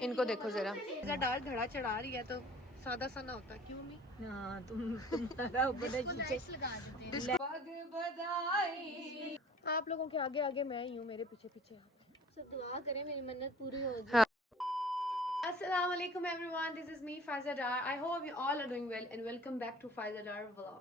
इनको देखो जरा, डाल घड़ा चढ़ा रही है तो सादा सा ना होता क्यों नहीं? हाँ तुम्हारा आप लोगों के आगे आगे मैं ही हूँ, मेरे पीछे पीछे आप सब दुआ करें मेरी मन्नत पूरी हो जाए। हाँ। Assalamu alaikum everyone, this is me Faiza Dar. I hope you all are doing well and welcome back to Faiza Dar vlog.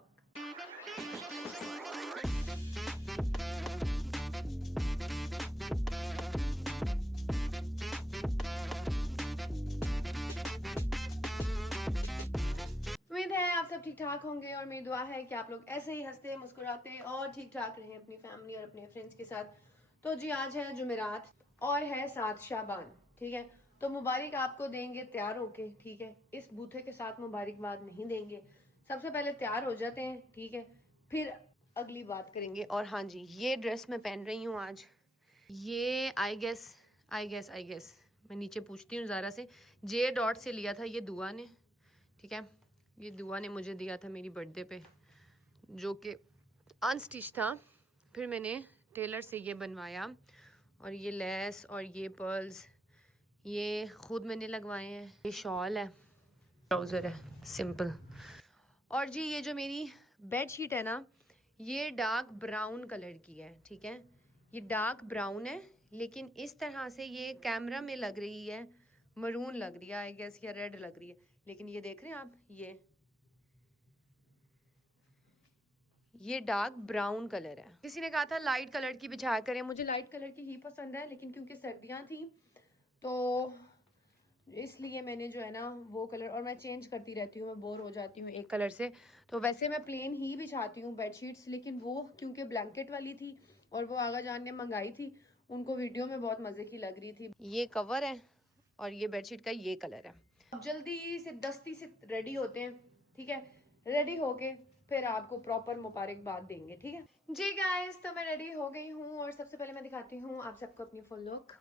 उम्मीद है आप सब ठीक ठाक होंगे और मेरी दुआ है कि आप लोग ऐसे ही हंसते मुस्कुराते और ठीक ठाक रहें अपनी फैमिली और अपने फ्रेंड्स के साथ। तो जी आज है जुमेरात और है 7 शाबान, ठीक है। तो मुबारक आपको देंगे तैयार होके, ठीक है। इस बूथे के साथ मुबारकबाद नहीं देंगे, सबसे पहले तैयार हो जाते हैं, ठीक है, फिर अगली बात करेंगे। और हाँ जी, ये ड्रेस मैं पहन रही हूँ आज, ये आई गेस मैं नीचे पूछती हूँ ज़ारा से, जे डॉट से लिया था ये दुआ ने, ठीक है। ये दुआ ने मुझे दिया था मेरी बर्थडे पे, जो कि अनस्टिच था। फिर मैंने टेलर से ये बनवाया और ये लेस और ये पर्ल्स ये खुद मैंने लगवाए हैं। ये शॉल है, ट्राउज़र है सिंपल। और जी ये जो मेरी बेड शीट है ना, ये डार्क ब्राउन कलर की है, ठीक है। ये डार्क ब्राउन है, लेकिन इस तरह से ये कैमरा में लग रही है मरून लग रही है आई गेस, या रेड लग रही है, लेकिन ये देख रहे हैं आप, ये डार्क ब्राउन कलर है। किसी ने कहा था लाइट कलर की बिछाया करें, मुझे लाइट कलर की ही पसंद है, लेकिन क्योंकि सर्दियां थी तो इसलिए मैंने जो है ना वो कलर, और मैं चेंज करती रहती हूँ, मैं बोर हो जाती हूँ एक कलर से। तो वैसे मैं प्लेन ही बिछाती हूँ बेडशीट्स, लेकिन वो क्योंकि ब्लैंकेट वाली थी और वो आगा जान ने मंगाई थी, उनको वीडियो में बहुत मज़े की लग रही थी। ये कवर है और ये बेडशीट का ये कलर है। अब जल्दी से दस्ती से रेडी होते हैं, ठीक है। रेडी होके फिर आपको प्रॉपर मुबारकबाद देंगे, ठीक है जी गाइस। तो मैं रेडी हो गई हूँ और सबसे पहले मैं दिखाती हूँ आप सबको अपनी फुल लुक,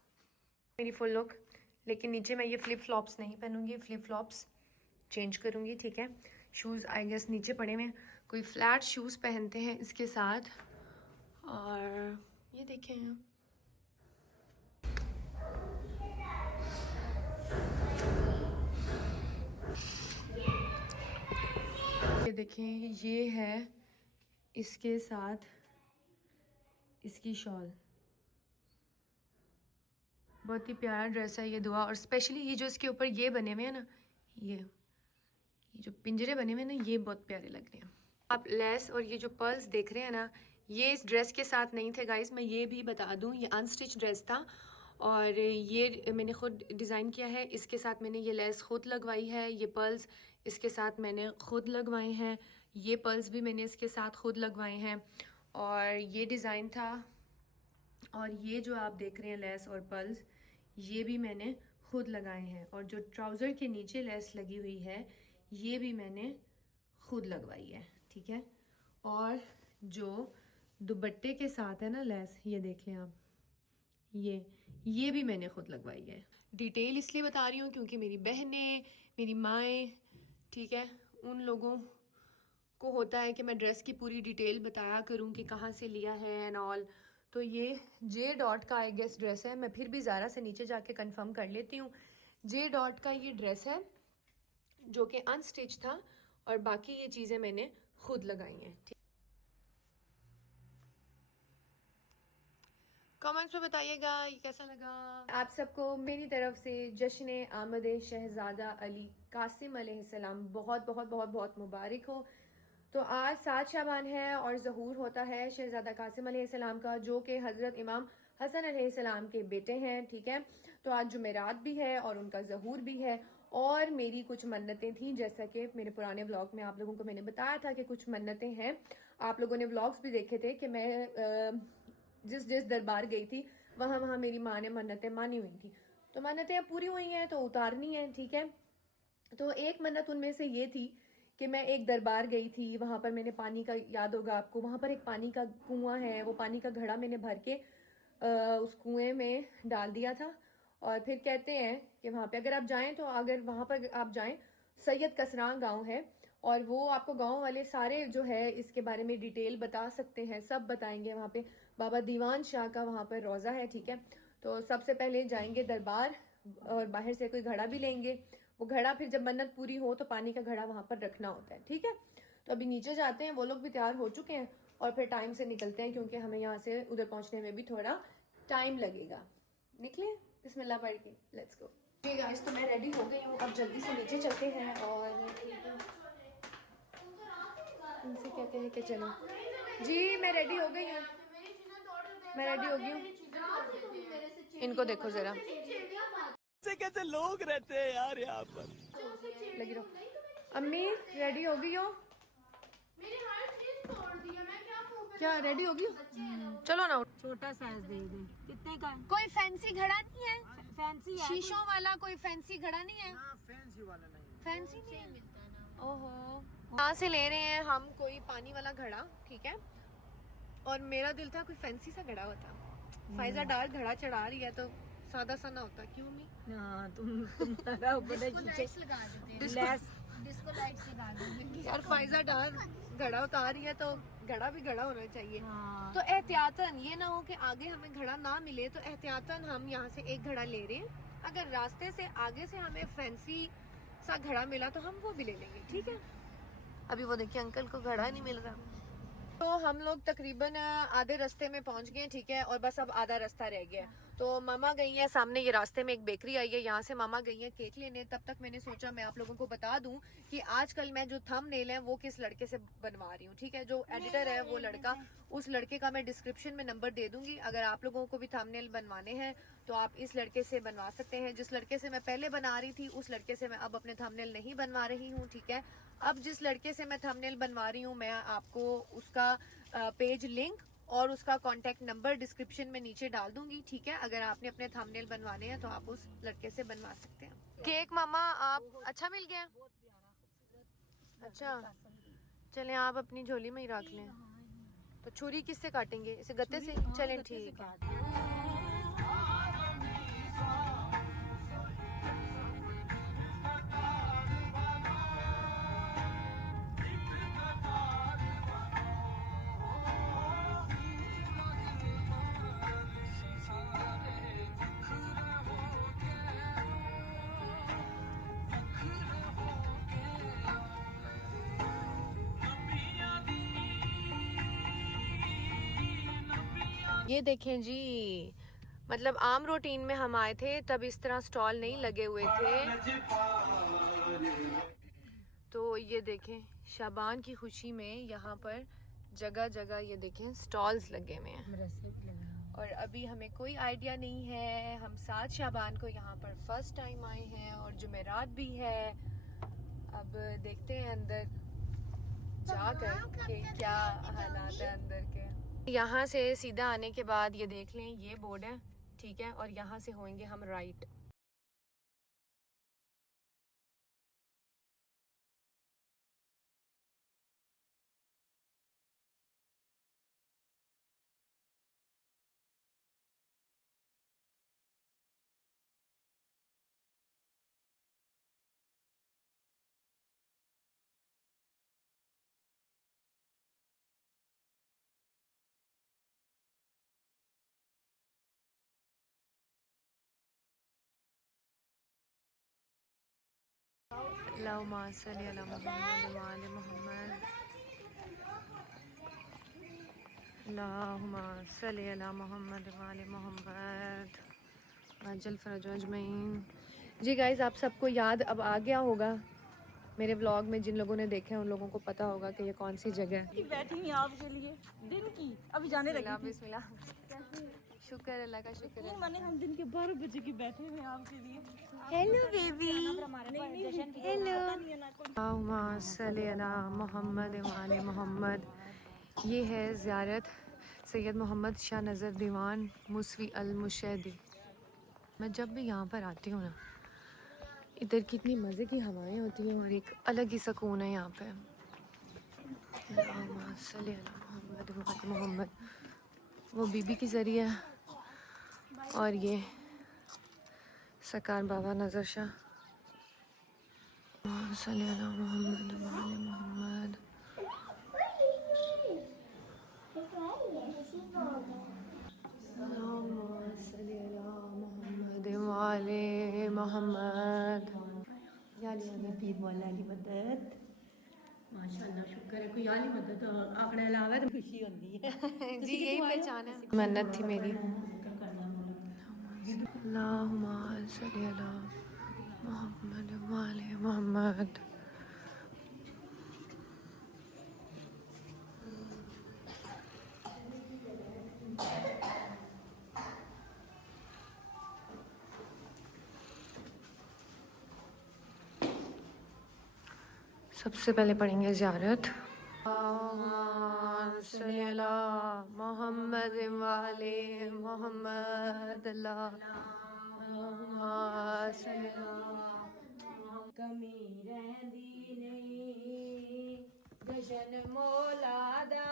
मेरी फुल लुक। लेकिन नीचे मैं ये फ्लिप फ्लॉप्स नहीं पहनूंगी, फ्लिप फ्लॉप्स चेंज करूंगी, ठीक है। शूज़ आई गेस नीचे पड़े हुए हैं, कोई फ्लैट शूज़ पहनते हैं इसके साथ। और ये देखें, ये देखें, ये है इसके साथ इसकी शॉल, बहुत ही प्यारा ड्रेस है ये दुआ। और स्पेशली ये जो इसके ऊपर ये बने हुए हैं ना, ये जो पिंजरे बने हुए हैं ना, ये बहुत प्यारे लग रहे हैं। आप लेस और ये जो पर्ल्स देख रहे हैं ना, ये इस ड्रेस के साथ नहीं थे गाइस, मैं ये भी बता दूं, ये अनस्टिच ड्रेस था और ये मैंने खुद डिज़ाइन किया है। इसके साथ मैंने ये लेस खुद लगवाई है, ये पर्ल्स इसके साथ मैंने खुद लगवाए हैं, ये पर्ल्स भी मैंने इसके साथ खुद लगवाए हैं। और ये डिज़ाइन था, और ये जो आप देख रहे हैं लेस और पर्ल्स, ये भी मैंने खुद लगाए हैं। और जो ट्राउज़र के नीचे लेस लगी हुई है, ये भी मैंने खुद लगवाई है, ठीक है। और जो दुपट्टे के साथ है ना लेस, ये देख लें आप, ये भी मैंने खुद लगवाई है। डिटेल इसलिए बता रही हूँ क्योंकि मेरी बहनें, मेरी माएँ, ठीक है, उन लोगों को होता है कि मैं ड्रेस की पूरी डिटेल बताया करूँ कि कहाँ से लिया है एंड ऑल। तो ये जे डॉट का आई गेस ड्रेस है, मैं फिर भी ज़ारा से नीचे जाके कंफर्म कर लेती हूँ। जे डॉट का ये ड्रेस है जो कि अनस्टिच था, और बाकी ये चीज़ें मैंने खुद लगाई हैं। कमेंट्स में बताइएगा ये कैसा लगा आप सबको। मेरी तरफ से जश्न आमद शहजादा अली कासिम अलैहिस्सलाम बहुत बहुत बहुत बहुत मुबारक हो। तो आज 7 शाबान है और ज़हूर होता है शहजादा कासिम अलैहिस्सलाम का, जो कि हज़रत इमाम हसन अलैहिस्सलाम के बेटे हैं, ठीक है। तो आज जुमेरात भी है और उनका ज़हूर भी है। और मेरी कुछ मन्नतें थी, जैसा कि मेरे पुराने व्लॉग में आप लोगों को मैंने बताया था कि कुछ मन्नतें हैं। आप लोगों ने व्लॉग्स भी देखे थे कि मैं जिस जिस दरबार गई थी वहाँ वहाँ मेरी माँ ने मन्नतें मानी हुई थी। तो मन्नतें पूरी हुई हैं तो उतारनी है, ठीक है। तो एक मन्नत उनमें से ये थी कि मैं एक दरबार गई थी, वहाँ पर मैंने पानी का, याद होगा आपको, वहाँ पर एक पानी का कुआं है, वो पानी का घड़ा मैंने भर के उस कुएं में डाल दिया था। और फिर कहते हैं कि वहाँ पे अगर आप जाएं, तो अगर वहाँ पर आप जाएं, सैयद कसरां गांव है, और वो आपको गांव वाले सारे जो है इसके बारे में डिटेल बता सकते हैं, सब बताएंगे। वहाँ पे बाबा दीवान शाह का वहाँ पर रोज़ा है, ठीक है। तो सबसे पहले जाएंगे दरबार, और बाहर से कोई घड़ा भी लेंगे। वो घड़ा फिर जब मन्नत पूरी हो तो पानी का घड़ा वहां पर रखना होता है, ठीक है। तो अभी नीचे जाते हैं, वो लोग भी तैयार हो चुके हैं और फिर टाइम से निकलते हैं क्योंकि हमें यहाँ से उधर पहुंचने में भी थोड़ा टाइम लगेगा। निकले, बिस्मिल्लाह पढ़ के, लेट्स गो। जी गाइस, तो मैं रेडी हो गई हूँ, अब जल्दी से नीचे चलते हैं और इनसे क्या कहें कि चलो जी मैं रेडी हो गई हूँ, मैं रेडी हो गई हूँ। इनको देखो जरा, कैसे लोग रहते हैं यार यहाँ पर। लगी रहो। अम्मी रेडी हो गई हो? क्या रेडी हो गई हो? चलो ना, छोटा साइज दे दे। कितने का? कोई फैंसी घड़ा नहीं है? फैंसी है? शीशों वाला कोई फैंसी घड़ा नहीं है? फैंसी वाला नहीं। फैंसी नहीं है? ओहो, यहाँ से ले रहे हैं हम कोई पानी वाला घड़ा, ठीक है। और मेरा दिल था कोई फैंसी सा घड़ा होता। फायजा डार घड़ा चढ़ा रही है तो सादा सा ना होता, क्यों मी? हाँ, तुम्हारा ऊपर डिस्को लाइट्स लगा दूंगी यार फायजा डार घड़ा उतार रही है तो घड़ा भी घड़ा होना चाहिए। हाँ। तो एहतियातन ये ना हो कि आगे हमें घड़ा ना मिले, तो एहतियातन हम यहाँ से एक घड़ा ले रहे हैं। अगर रास्ते से आगे से हमें फैंसी सा घड़ा मिला तो हम वो भी ले लेंगे, ठीक है। अभी वो देखिए अंकल को घड़ा नहीं मिल रहा। तो हम लोग तकरीबन आधे रास्ते में पहुंच गए, ठीक है, और बस अब आधा रास्ता रह गया। तो मामा गई है सामने, ये रास्ते में एक बेकरी आई है, यहाँ से मामा गई है केक लेने। तब तक मैंने सोचा मैं आप लोगों को बता दूं कि आजकल मैं जो थंबनेल है वो किस लड़के से बनवा रही हूँ, ठीक है। जो एडिटर है वो लड़का, उस लड़के का मैं डिस्क्रिप्शन में नंबर दे दूंगी। अगर आप लोगों को भी थंबनेल बनवाने हैं तो आप इस लड़के से बनवा सकते हैं। जिस लड़के से मैं पहले बना रही थी उस लड़के से मैं अब अपने थंबनेल नहीं बनवा रही हूँ, ठीक है। अब जिस लड़के से मैं थंबनेल बनवा रही हूँ मैं आपको उसका पेज लिंक और उसका कांटेक्ट नंबर डिस्क्रिप्शन में नीचे डाल दूंगी, ठीक है। अगर आपने अपने थंबनेल बनवाने हैं तो आप उस लड़के से बनवा सकते हैं। केक मामा आप अच्छा मिल गया? अच्छा, चलें आप अपनी झोली में ही रख लें। तो छुरी किससे काटेंगे? इसे गत्ते से? चलें ठीक है। ये देखें जी, मतलब आम रूटीन में हम आए थे तब इस तरह स्टॉल नहीं लगे हुए थे। तो ये देखें शाबान की खुशी में यहाँ पर जगह जगह ये देखें स्टॉल्स लगे हुए हैं। और अभी हमें कोई आइडिया नहीं है, हम 7 शाबान को यहाँ पर फर्स्ट टाइम आए हैं और जुमेरात भी है। अब देखते हैं अंदर जाकर कि क्या हालात है अंदर के। यहाँ से सीधा आने के बाद ये देख लें, ये बोर्ड है, ठीक है, और यहाँ से होंगे हम राइट। अल्लाहुम्मा सल्ली अला मुहम्मद व आले मुहम्मद, अल्लाहुम्मा सल्ली अला मुहम्मद व आले मुहम्मद अज्जल फरज अजमईन। जी गाइस, आप सबको याद अब आ गया होगा, मेरे व्लॉग में जिन लोगों ने देखे हैं उन लोगों को पता होगा कि ये कौन सी जगह है। बैठी हुई आपके लिए दिन की, अभी जाने लगी थी। बिस्मिल्लाह, शुक्र अल्लाह का, शुक्र है। मैंने हम दिन के 12 बजे की बैठे हुए आपके लिए। Hello baby, hello. हेलो। सल्ली अला मोहम्मद व आले मोहम्मद। ये है ज़ियारत सैयद मोहम्मद शाह नज़र दीवान मुसवी अल मुशैदी। मैं जब भी यहाँ पर आती हूँ ना, इधर कितनी मज़े की हवाएं होती हैं और एक अलग ही सुकून है यहाँ पे। अल्लाहुम्मा सल्ली अला मोहम्मद व आले मोहम्मद। वो बीबी की ज़रिए और ये सरकार बाबा नज़र शाह। सल्ली अला मोहम्मद व आले मोहम्मद। अल्लाहुम्मा सल्ली अला मोहम्मद व वाले मोहम्मद। या पीर मौला की मदद माशाल्लाह शुक्र है कोई आली मदद आखने अलावा तो खुशी होती है जी यही पहचान है, मन्नत थी मेरी। अल्लाहुम्मा सल्ली अला मोहम्मद वाले मोहम्मद। सबसे पहले पढ़ेंगे ज़ियारत। मोहम्मद वाले मोहम्मद। कमी रहंदी नहीं जशन मौला दा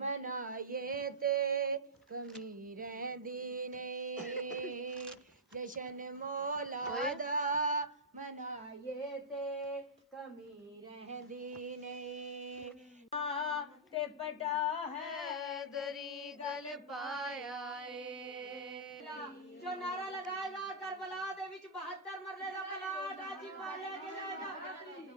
मनाए ते कमी रहंदी नहीं जशन मौला दा मनाए ते कमी रहंदी नहीं ते पटा है दरी गल पाया जो नारा लगाएगा करबला दे विच 72 मरले दा पलाट आजी पाले के जाएगा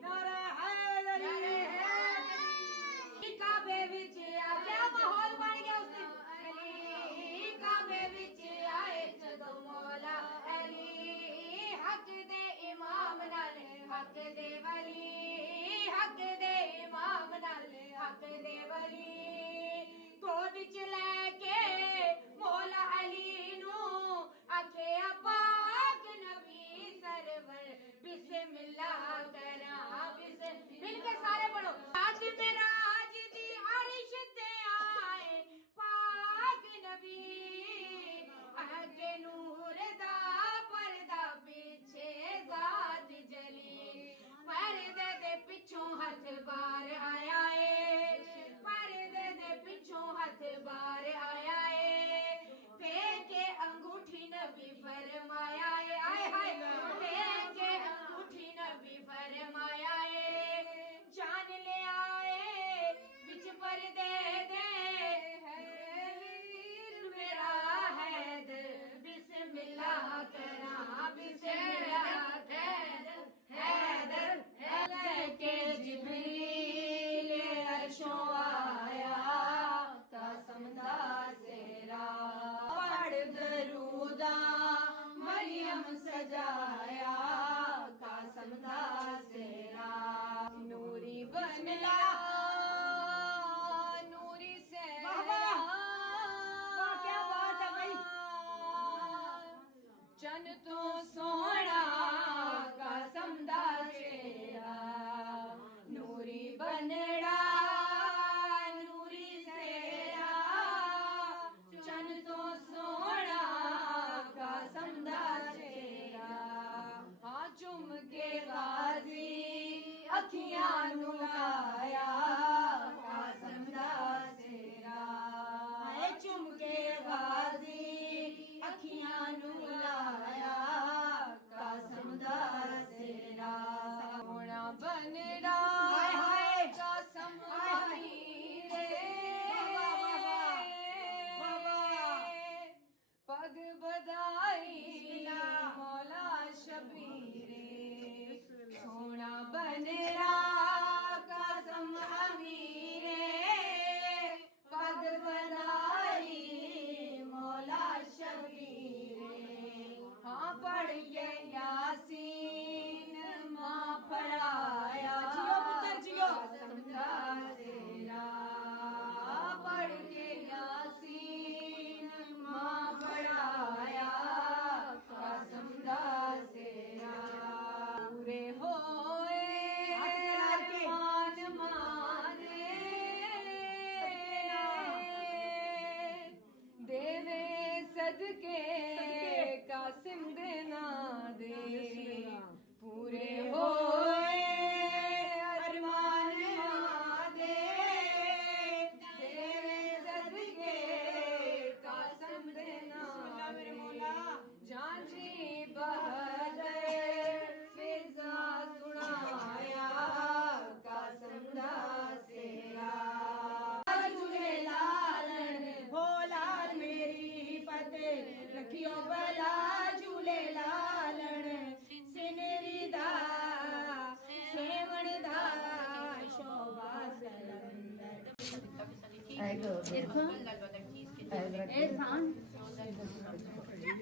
नारा हैदरी हैदरी काबे विच आ क्या माहौल बन गया उस दिन अली काबे विच आए जदों मौला अली हक दे इमाम नाल हक दे वली हक दे इमाम नाल हक दे वली गोद च लेके मौला अली नू आखे पाक नबी सरवर बिस्मिल्लाह करा मिलके सारे पढ़ो आज मेरा आज दी अर्श ते आए पाक नबी आगे नूर दा पर्दा पीछे जात जली पर्दे दे पिछों हथ बार आया पर्दे दे पिछों हथ बार आया फेंके अंगूठी नबी फरमाया आए हाय फेंके अंगूठी नबी फरमाया जान ले आए बिच पर्दे दे मेरा हैदर बिस्मिल्लाह करा बिस्मिल्लाह हैदर के जिब्रील अर्शों आया कसमदा सेरा पढ़ दरूदा मरियम सजाया कसमदा सेरा नूरी बनला नूरी सेरा क्या बात है भाई चन तो सोना कसम दा चेहरा नूरी बनड़ा नूरी सेरा चन तो सोना कसम दा चेहरा हाँ चुम के गा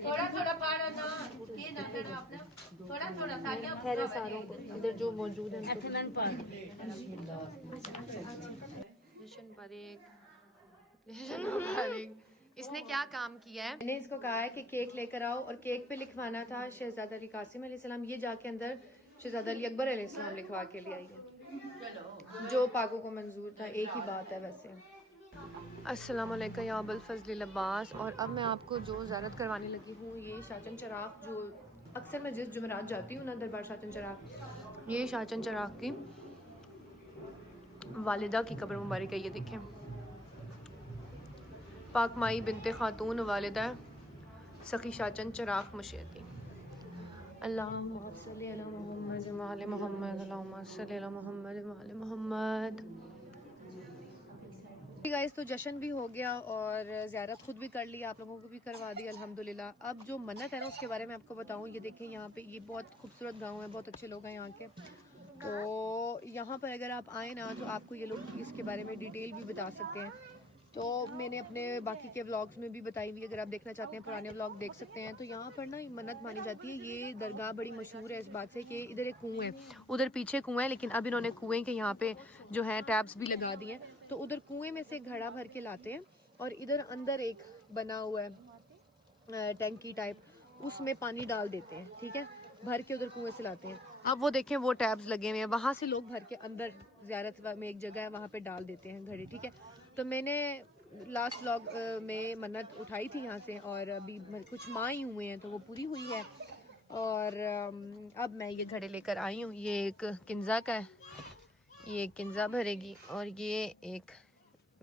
थोड़ा थोड़ा पाड़ो ना, ये ना लड़ो अपना, थोड़ा थोड़ा सारियां खैर सारों को इधर जो मौजूद है जशन परेक इसने क्या काम किया है। मैंने इसको कहा है कि केक लेकर आओ और केक पे लिखवाना था शहजादा अली कासिम अलैहिस्सलाम, ये जाके अंदर शहजादा अली अकबर अलैहिस्सलाम लिखवा के ले आई है, जो पाकों को मंजूर था। एक ही बात है वैसे। अस्सलाम वालेकुम या अबुल फजल अब्बास। और अब मैं आपको जो ज़ियारत करवाने लगी हूँ, ये शाहचंद चराग, जो अक्सर मैं जिस जुमेरात जाती हूँ ना दरबार शाहचंद चराग, ये शाहचंद चराग की वालिदा की कब्र मुबारक है। ये देखें, पाक माई बिनते खातून वालिदा सखी शाहचंद चराग मुशीती। अल्लाहुम्मा सल्ली अला मुहम्मद व आले मुहम्मद, अल्लाहुम्मा सल्ली अला मुहम्मद व आले मुहम्मद। गाइस, तो जश्न भी हो गया और ज़ियारत खुद भी कर ली, आप लोगों को भी करवा दी अल्हम्दुलिल्लाह। अब जो मन्नत है ना उसके बारे में आपको बताऊं। ये देखें, यहाँ पे ये बहुत खूबसूरत गांव है, बहुत अच्छे लोग हैं यहाँ के। तो यहाँ पर अगर आप आए ना तो आपको ये लोग इसके बारे में डिटेल भी बता सकते हैं। तो मैंने अपने बाकी के व्लॉग्स में भी बताई हुई, अगर आप देखना चाहते हैं पुराने व्लॉग देख सकते हैं। तो यहाँ पर ना मन्नत मानी जाती है। ये दरगाह बड़ी मशहूर है इस बात से कि इधर एक कुएँ है, उधर पीछे कुएँ है, लेकिन अब इन्होंने कुएँ के यहाँ पे जो है टैप्स भी लगा दिए हैं। तो उधर कुएँ में से घड़ा भर के लाते हैं और इधर अंदर एक बना हुआ है टैंकी टाइप, उसमें पानी डाल देते हैं, ठीक है, भर के उधर कुएं से लाते हैं। अब वो देखें, वो टैब्स लगे हुए हैं, वहाँ से लोग भर के अंदर ज़ियारत में एक जगह है वहाँ पे डाल देते हैं घड़े, ठीक है। तो मैंने लास्ट व्लॉग में मन्नत उठाई थी यहाँ से और अभी कुछ माँ ही हुए हैं तो वो पूरी हुई है। और अब मैं ये घड़े लेकर आई हूँ। ये एक किंजा का है, ये किंजा भरेगी और ये एक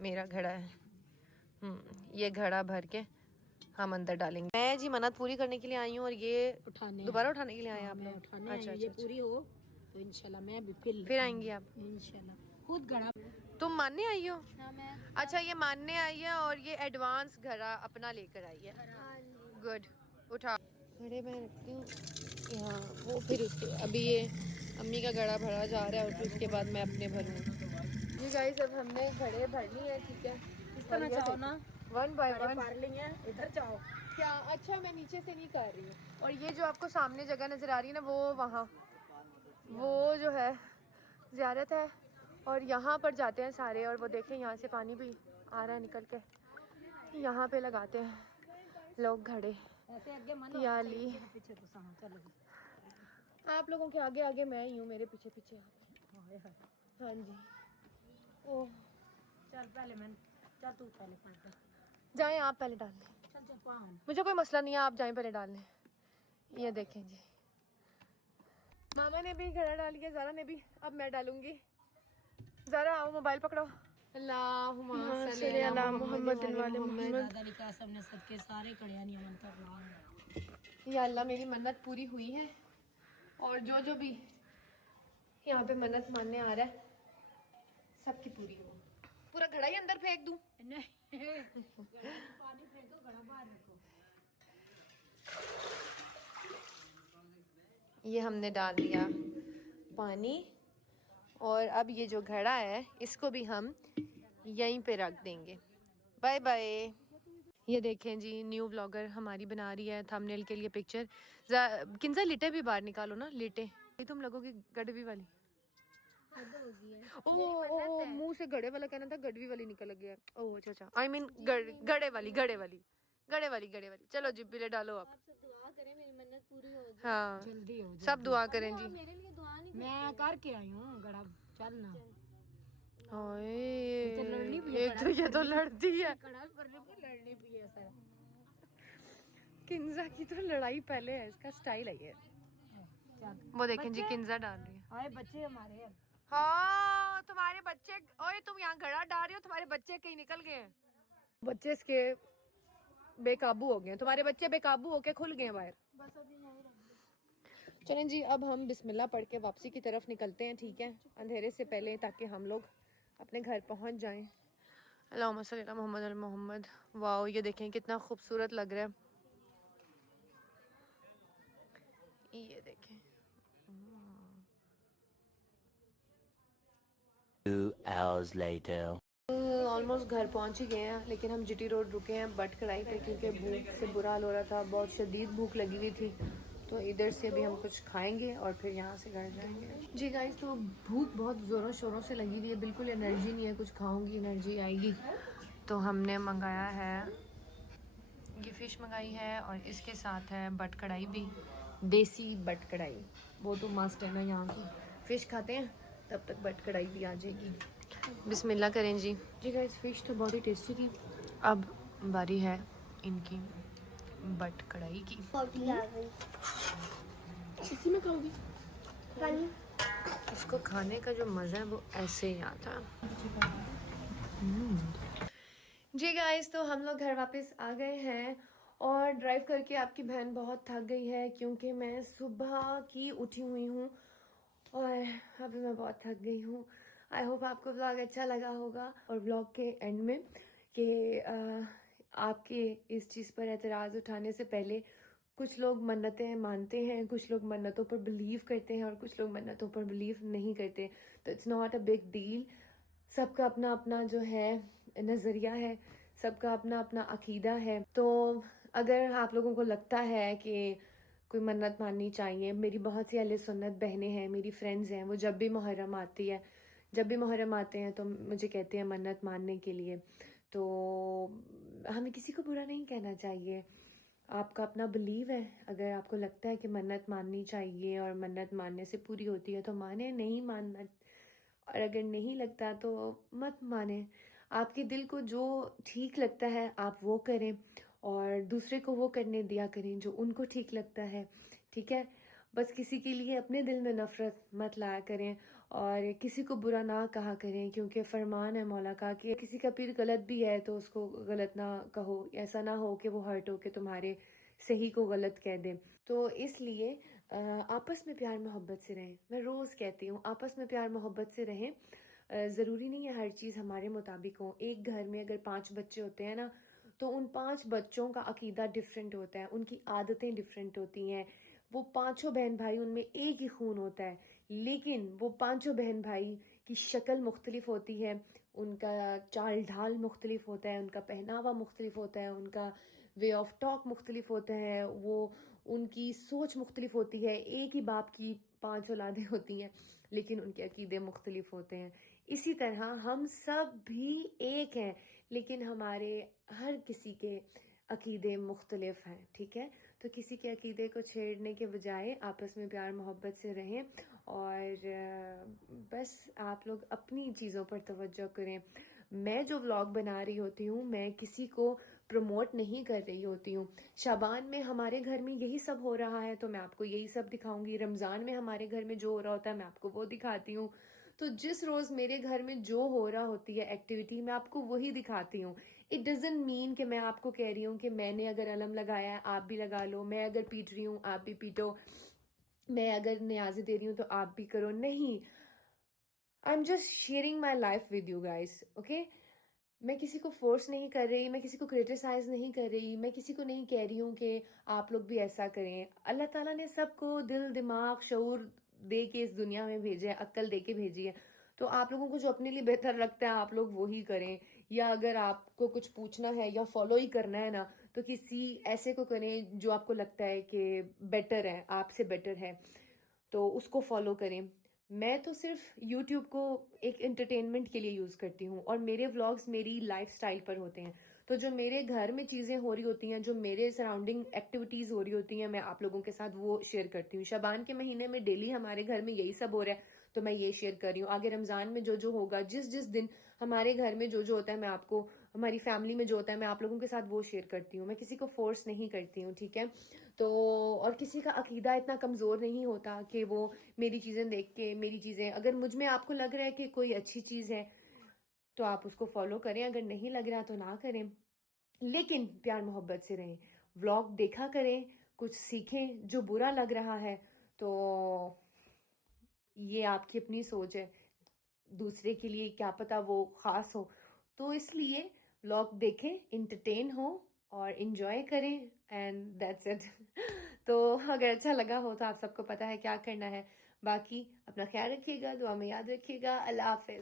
मेरा घड़ा है। ये घड़ा भर के हम अंदर डालेंगे। मैं जी मन्नत पूरी करने के लिए आई हूँ और ये दोबारा उठाने के लिए आए आप लोग? अच्छा, ये पूरी हो तो इंशाल्लाह मैं भी फिर आएंगी आप इंशाल्लाह। खुद घड़ा तुम मानने आई हो? अच्छा, ये मानने आई है और ये एडवांस घड़ा अपना लेकर आई है। गुड, उठा घड़े में रखती हूँ यहाँ वो, फिर उसके अभी ये अम्मी का घड़ा भरा जा रहा है और फिर उसके बाद मैं अपने भरूँगी। जी गाइस, अब हमने घड़े भर लिए हैं, ठीक है। इस तरह चाहो ना, वन बाय वन भर लिए। इधर जाओ क्या? अच्छा, मैं नीचे से नहीं कर रही हूँ। और ये जो आपको सामने जगह नज़र आ रही है ना, वो वहाँ वो जो है ज़ियारत है और यहाँ पर जाते हैं सारे। और वो देखें, यहाँ से पानी भी आ रहा है निकल के, यहाँ पे लगाते हैं लोग घड़े। या ली आप लोगों के आगे आगे मैं ही हूँ, मेरे पीछे पीछे। हाँ जी, ओह चल पहले मैं, चल तू पहले जाएं, आप पहले डाल लें, मुझे कोई मसला नहीं है, आप जाएं पहले डाल लें। ये देखें जी, मामा ने भी घड़ा डाल लिया, ज़ारा ने भी, अब मैं डालूंगी। ज़ारा आओ, मोबाइल पकड़ो। अल्लाहुम्मा सल्ली अला मुहम्मद वाले मोहम्मद। या अल्लाह, मेरी मन्नत पूरी हुई है और जो जो भी यहाँ पे मन्नत मानने आ रहा है सबकी पूरी हो। पूरा घड़ा ही अंदर फेंक दूं? नहीं पानी फेंको, घड़ा बाहर रखो। ये हमने डाल दिया पानी और अब ये जो घड़ा है इसको भी हम यहीं पे रख देंगे। Bye bye. ये देखें जी, न्यू व्लॉगर हमारी बना रही है थंबनेल के लिए पिक्चर। किंजा लिटे भी बाहर निकालो ना, लिटे तुम लगोगी गड़वी वाली। ओ मुंह से घड़े वाला कहना था, गड़वी वाली निकल गया। ओह अच्छा, आई मीन गड़े वाली। चलो जी, बिले डालो आप। दुआ करें मेरी मन्नत पूरी हो जाए। हाँ जल्दी हो जाए, सब दुआ करें जी। मेरे लिए दुआ नहीं, मैं करके आई हूँ घड़ा, चलना। एक तो ये तो लड़ती है, किंजा की तो लड़ाई पहले है, इसका स्टाइल है ये। वो देखें जी, किंजा डाल रही है। आए बच्चे हमारे, हाँ तुम्हारे बच्चे, ओए तुम यहाँ घड़ा डाल रही हो, तुम्हारे बच्चे कहीं निकल गए हैं। बच्चे इसके बेकाबू हो गए, तुम्हारे बच्चे बेकाबू होके खुल गए बाहर। चलें जी, अब हम बिस्मिल्लाह पढ़ के वापसी की तरफ निकलते हैं, ठीक है, अंधेरे से पहले, ताकि हम लोग अपने घर पहुंच जाएं। अल्लाहुम्मा सल्ली अला मुहम्मद अल मोहम्मद। वाओ, ये देखें कितना खूबसूरत लग रहा है। ये देखें, 2 hours later. ऑलमोस्ट घर पहुंच ही गए हैं, लेकिन हम जीटी रोड रुके हैं बट कढ़ाई पे क्योंकि भूख से बुरा हाल हो रहा था, बहुत शदीद भूख लगी हुई थी। तो इधर से अभी हम कुछ खाएंगे और फिर यहाँ से घर जाएंगे। जी गाइस, तो भूख बहुत ज़ोरों शोरों से लगी हुई है, बिल्कुल एनर्जी नहीं है, कुछ खाऊंगी एनर्जी आएगी। तो हमने मंगाया है, ये फ़िश मंगाई है और इसके साथ है बट कढ़ाई भी, देसी बट कढ़ाई, वो तो मस्ट है ना यहाँ की। फ़िश खाते हैं तब तक बट कढ़ाई भी आ जाएगी। बिस्मिल्लाह करें जी। जी गाइस, फ़िश तो बहुत ही टेस्टी थी। अब बारी है इनकी बट कढ़ाई की। इसी में खाओगी? इसको खाने का जो मज़ा है वो ऐसे ही आता है। जी गाइस, तो हम लोग घर वापस आ गए हैं और ड्राइव करके आपकी बहन बहुत थक गई है क्योंकि मैं सुबह की उठी हुई हूँ और अभी मैं बहुत थक गई हूँ। आई होप आपको व्लॉग अच्छा लगा होगा और व्लॉग के एंड में कि आपके इस चीज़ पर एतराज़ उठाने से पहले कुछ लोग मन्नतें मानते हैं, कुछ लोग मन्नतों पर बिलीव करते हैं और कुछ लोग मन्नतों पर बिलीव नहीं करते। तो it's not a big deal. सबका अपना अपना जो है नज़रिया है, सबका अपना अपना अकीदा है। तो अगर आप लोगों को लगता है कि कोई मन्नत माननी चाहिए, मेरी बहुत सी अहले सुन्नत बहनें हैं, मेरी फ्रेंड्स हैं, वो जब भी मुहर्रम आती है, जब भी मुहर्रम आते हैं तो मुझे कहते हैं मन्नत मानने के लिए। तो हमें किसी को बुरा नहीं कहना चाहिए, आपका अपना बिलीव है। अगर आपको लगता है कि मन्नत माननी चाहिए और मन्नत मानने से पूरी होती है तो माने, नहीं मानना और अगर नहीं लगता तो मत माने। आपके दिल को जो ठीक लगता है आप वो करें और दूसरे को वो करने दिया करें जो उनको ठीक लगता है, ठीक है। बस किसी के लिए अपने दिल में नफ़रत मत लाया करें और किसी को बुरा ना कहा करें, क्योंकि फरमान है मौला का कि किसी का पीर गलत भी है तो उसको गलत ना कहो। ऐसा ना हो कि वो हर्ट हो के तुम्हारे सही को गलत कह दे। तो इसलिए आपस में प्यार मोहब्बत से रहें। मैं रोज़ कहती हूँ आपस में प्यार मोहब्बत से रहें। ज़रूरी नहीं है हर चीज़ हमारे मुताबिक हो। एक घर में अगर 5 बच्चे होते हैं ना, तो उन 5 बच्चों का अकीदा डिफरेंट होता है, उनकी आदतें डिफरेंट होती हैं। वो पाँचों बहन भाई, उनमें एक ही खून होता है, लेकिन वो पाँचों बहन भाई की शक्ल मुख्तलिफ होती है, उनका चाल ढाल मुख्तलिफ होता है, उनका पहनावा मुख्तलिफ होता है, उनका वे ऑफ टॉक मुख्तलिफ होता है, वो उनकी सोच मुख्तलिफ होती है। एक ही बाप की 5 औलादें होती हैं लेकिन उनके अकीदे मुख्तलिफ होते हैं। इसी तरह हम सब भी एक हैं लेकिन हमारे हर किसी के अकीदे मुख्तलिफ हैं, ठीक है। तो किसी के अकीदे को छेड़ने के बजाय आपस में प्यार मोहब्बत से रहें और बस आप लोग अपनी चीज़ों पर तवज्जो करें। मैं जो व्लॉग बना रही होती हूँ, मैं किसी को प्रमोट नहीं कर रही होती हूँ। शाबान में हमारे घर में यही सब हो रहा है तो मैं आपको यही सब दिखाऊंगी। रमज़ान में हमारे घर में जो हो रहा होता है मैं आपको वो दिखाती हूँ। तो जिस रोज़ मेरे घर में जो हो रहा होती है एक्टिविटी, मैं आपको वही दिखाती हूँ। इट डज़ंट मीन कि मैं आपको कह रही हूँ कि मैंने अगर अलम लगाया है आप भी लगा लो, मैं अगर पीट रही हूँ आप भी पीटो, मैं अगर न्याज़ें दे रही हूँ तो आप भी करो। नहीं, I am just sharing my life with you guys, okay. मैं किसी को फोर्स नहीं कर रही, मैं किसी को क्रिटिसाइज नहीं कर रही, मैं किसी को नहीं कह रही हूँ कि आप लोग भी ऐसा करें। अल्लाह ताला ने सबको दिल दिमाग शऊर दे के इस दुनिया में भेजा है, अक्ल दे के भेजी है। तो आप लोगों को जो अपने लिए बेहतर लगता है आप लोग वही करें, या अगर आपको कुछ पूछना है या फॉलो ही करना है ना तो किसी ऐसे को करें जो आपको लगता है कि बेटर है, आपसे बेटर है, तो उसको फॉलो करें। मैं तो सिर्फ YouTube को एक एंटरटेनमेंट के लिए यूज़ करती हूँ और मेरे व्लॉग्स मेरी लाइफस्टाइल पर होते हैं। तो जो मेरे घर में चीज़ें हो रही होती हैं, जो मेरे सराउंडिंग एक्टिविटीज़ हो रही होती हैं, मैं आप लोगों के साथ वो शेयर करती हूँ। शाबान के महीने में डेली हमारे घर में यही सब हो रहा है तो मैं ये शेयर कर रही हूँ। आगे रमज़ान में जो जो होगा, जिस जिस दिन हमारे घर में जो जो होता है, मैं आपको, हमारी फैमिली में जो होता है मैं आप लोगों के साथ वो शेयर करती हूँ। मैं किसी को फोर्स नहीं करती हूँ, ठीक है। तो और किसी का अकीदा इतना कमज़ोर नहीं होता कि वो मेरी चीज़ें देख के, मेरी चीज़ें अगर मुझ में आपको लग रहा है कि कोई अच्छी चीज़ है तो आप उसको फॉलो करें, अगर नहीं लग रहा तो ना करें, लेकिन प्यार मोहब्बत से रहें। व्लॉग देखा करें, कुछ सीखें। जो बुरा लग रहा है तो ये आपकी अपनी सोच है, दूसरे के लिए क्या पता वो ख़ास हो। तो इसलिए व्लॉग देखें, इंटरटेन हो और इन्जॉय करें एंड दैट्स इट। तो अगर अच्छा लगा हो तो आप सबको पता है क्या करना है। बाकी अपना ख्याल रखिएगा, दुआ में याद रखिएगा। अल्लाह हाफ़िज़।